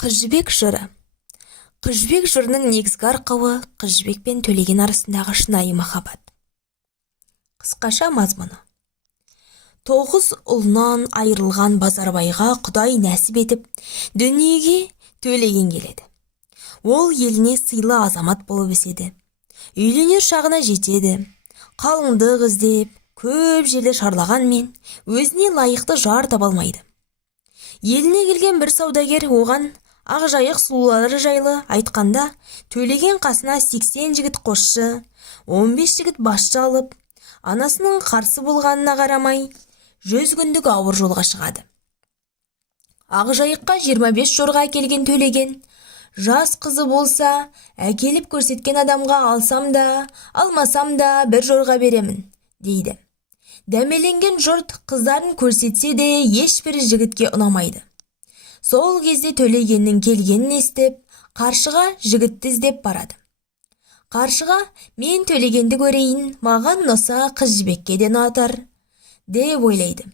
Қыз жібек жыры. Қыз жібек жырының негізгі арқауы қыз жібек пен төлеген арасындағы шынайы махаббат. Қысқаша мазмұны: 9 ұлынан айырылған базарбайға Құдай нәсіп етіп, дүниеге төлеген келеді. Ол еліне сыйлы азамат болып өседі. Үйленер шағына жетеді. Қалыңдық іздеп, көп жерде шарлағанмен, өзіне лайықты жар таба алмайды. Еліне келген бір саудагер оған ақжайық сұлулары жайлы айтқанда, төлеген қасына 80 жігіт қосшы, 15 жігіт басшы алып, анасының қарсы болғанына қарамай, 100 күндік ауыр жолға шығады. Ақжайыққа 25 жорға келген төлеген, жас қызы болса, әкеліп көрсеткен адамға алсам да, алмасам да бір жорға беремін, дейді. Дәмеленген жұрт қыздарын көрсетсе де ешбір жігітке ұнамайды. Сол кезде төлегеннің келгенін естіп, қаршыға жігітті іздеп барады. Қаршыға: мен төлегенді көрейін, маған ұнаса қыз жібекке де ұнатар, деп ойлайды.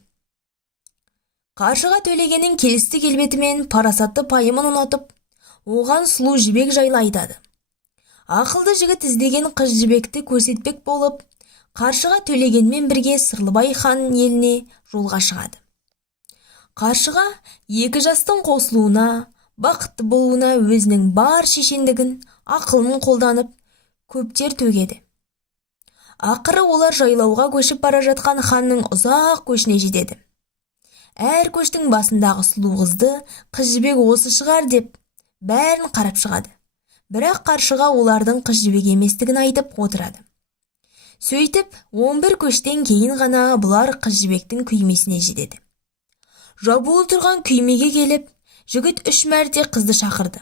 Қаршыға төлегеннің келісті келбетімен парасатты пайымын ұнатып, оған сұлу жібек жайлы айтады. Ақылды жігіт іздеген қыз жібекті көрсетпек болып, қаршыға төлегенмен бірге Сырлыбай хан еліне жолға шығады. Қаршыға екі жастың қосылуына, бақытты болуына өзінің бар шешендігін, ақылын қолданып, көптер төгеді. Ақыры олар жайлауға көшіп бара жатқан ханның ұзақ көшіне жетеді. Әр көштің басындағы сұлу қызды қыз жібек осы шығар деп, бәрін қарап шығады. Бірақ қаршыға олардың қыз жібек еместігін айтып отырады. Сөйтіп, 11 көштен кейін ғана бұлар қыз жібектің күймесіне жетеді. Жабулы тұрған күймеге келіп, жігіт 3 мәрте қызды шақырды.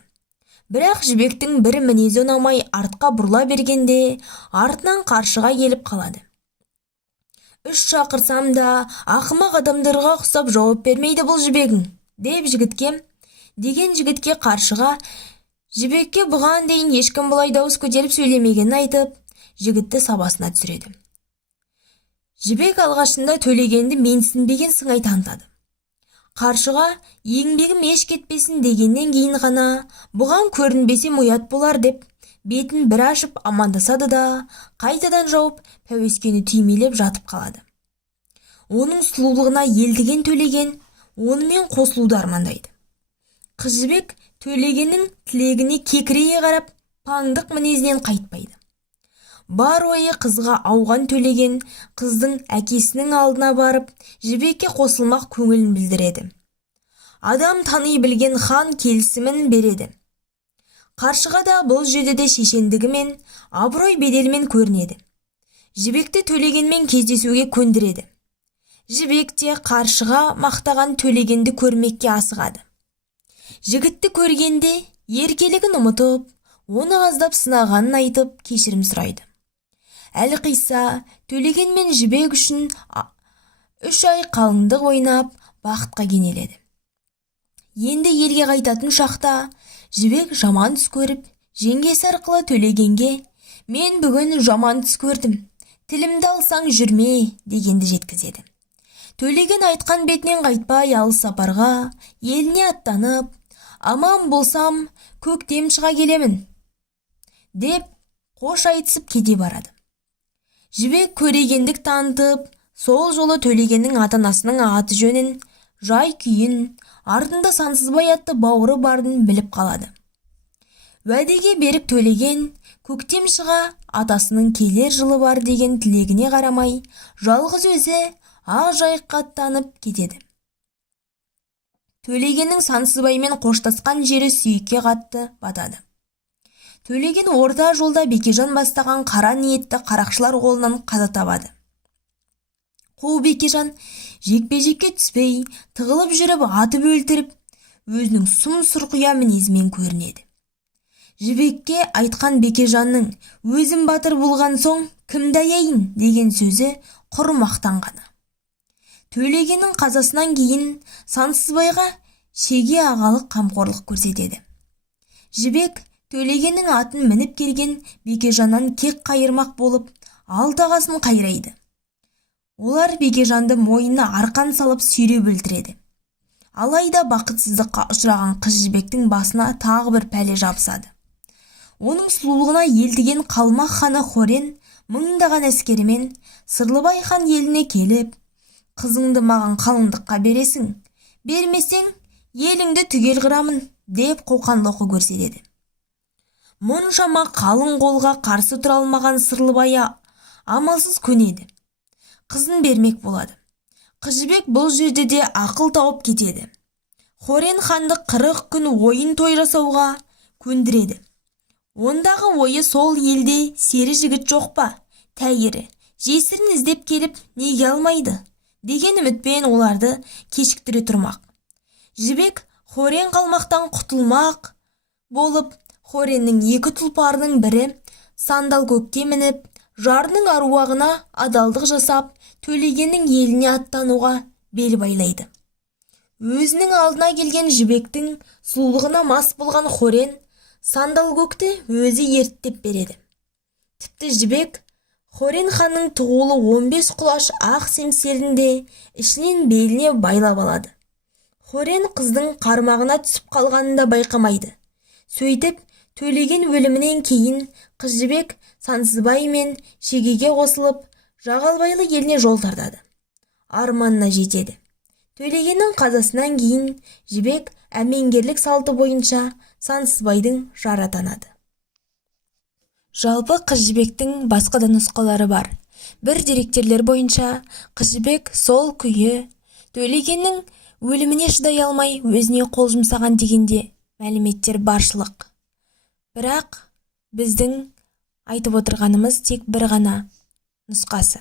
Бірақ жібектің бір мінезі ұнамай артқа бұрыла бергенде, артынан қаршыға келіп қалады. 3 шақырсам да, ақымақ адамдарға ұқсап жауап бермейді бұл жібегің, деп жігітке қаршыға, жібекке бұған дейін ешкім бұлай дауыс көтеріп сөйлемегенін айтып, жігітті сабасына түсіреді. Жібек алғашында төлегенді менсінбеген сыңай танытады. Қаршыға еңбегім еш кетпесін дегеннен кейін ғана, бұған көрінбесем ұят болар деп, бетін бір ашып амандасады да, қайтадан жауып, пәуескені түймелеп жатып қалады. Оның сұлулығына елдіген төлеген, онымен қосылуды армандайды. Қыз жібек төлегеннің тілегіне кекірейе қарап, паңдық мінезінен қайтпайды. Бар ойы қызға ауған төлеген, қыздың әкесінің алдына барып, жібекке қосылмақ көңілін білдіреді. Адам тани білген хан келісімін береді. Қаршыға да бұл жерде шешендігі мен абырой беделмен көрінеді. Жібекті төлегенмен кездесуге көндіреді. Жібек те қаршыға мақтаған төлегенді көрмекке асығады. Жігітті көргенде еркелігін ұмытып, оны аздап сынағанын айтып, кешірім сұрайды. Әлқиса төлеген мен жібек үшін 3 ай қалыңдық ойнап, бақытқа кенеледі. Енді елге қайтатын шақта, жібек жаман түс көріп, жеңгесі арқылы төлегенге: мен бүгін жаман түс көрдім, тілімді алсаң жүрме, дегенді жеткізеді. Төлеген айтқан бетінен қайтпай алыс сапарға, еліне аттанып, аман болсам көктем шыға келемін, деп қош айтысып кете барады. Жібек көрегендік танытып, сол жолы төлегеннің ата-анасының аты жөнін, жай күйін, артында Сансызбай атты бауыры барын біліп қалады. Уәдеге беріп төлеген, көктем шыға атасының келер жылы бар деген тілегіне қарамай, жалғыз өзі Ақжайыққа аттанып кетеді. Төлегеннің Сансызбаймен қоштасқан жері сүйекке қатты батады. Төлеген орта жолда Бекежан бастаған қара ниетті қарақшылар қолынан қаза табады. Қу Бекежан жекпе-жекке түспей, тығылып жүріп атып өлтіріп, өзінің сұм сұрқия мінезімен көрінеді. Жібекке айтқан Бекежанның өзім батыр болған соң кімді аяйын деген сөзі құр мақтанғаны. Төлегеннің қазасынан кейін Сансызбайға шеге ағалық қамқорлық көрсетеді. Жібек төлегеннің атын мініп келген Бекежаннан кек қайырмақ болып, алтағасын қайрайды. Олар Бекежанды мойнына арқан салып сүйреп өлтіреді. Алайда бақытсыздыққа ұшыраған қыз жібектің басына тағы бір пәле жабысады. Оның сұлулығына елдеген қалмақ ханы Хорен мыңдаған әскерімен Сырлыбай хан еліне келіп, «Қызыңды маған қалыңдыққа бересің, бермесең еліңді түгел қырамын» деп қоқан-лоқы көрсетеді. Мұншама қалың қолға қарсы тұра алмаған Сырлыбай амалсыз көнеді. Қызын бермек болады. Қыз жібек бұл жерде де ақыл тауып кетеді. Хорен ханды 40 күн ойын той жасауға көндіреді. Ондағы ойы сол елде сері жігіт жоқ па, тәйірі, жесірін іздеп келіп неге алмайды деген үмітпен оларды кешіктіре тұрмақ. Жібек Хорен қалмақтан құтылмақ болып, Хореннің 2 тұлпарының бірі сандал көкке мініп, жарының аруағына адалдық жасап, төлегеннің еліне аттануға бел байлайды. Өзінің алдына келген жібектің сұлулығына мас болған Хорен сандал көкті өзі ерттеп береді. Тіпті жібек Хорен ханның тұғулы 15 құлаш ақ семсерінде ішінен беліне байлап алады. Хорен қыздың қармағына түсіп қалғанын да байқамайды. Сөйтіп, төлеген өлімінен кейін қыз жібек Сансызбай мен Шегеге қосылып, Жағалбайлы еліне жол тартады. Арманына жетеді. Төлегеннің қазасынан кейін жібек әмеңгерлік салты бойынша Сансызбайдың жары атанады. Жалпы қыз жібектің басқа да нұсқалары бар. Бір деректерлер бойынша қыз жібек сол күйі төлегеннің өліміне шыдай алмай өзіне қол жұмсаған дегенде мәліметтер баршылық. Бірақ біздің айтып отырғанымыз тек бір ғана нұсқасы.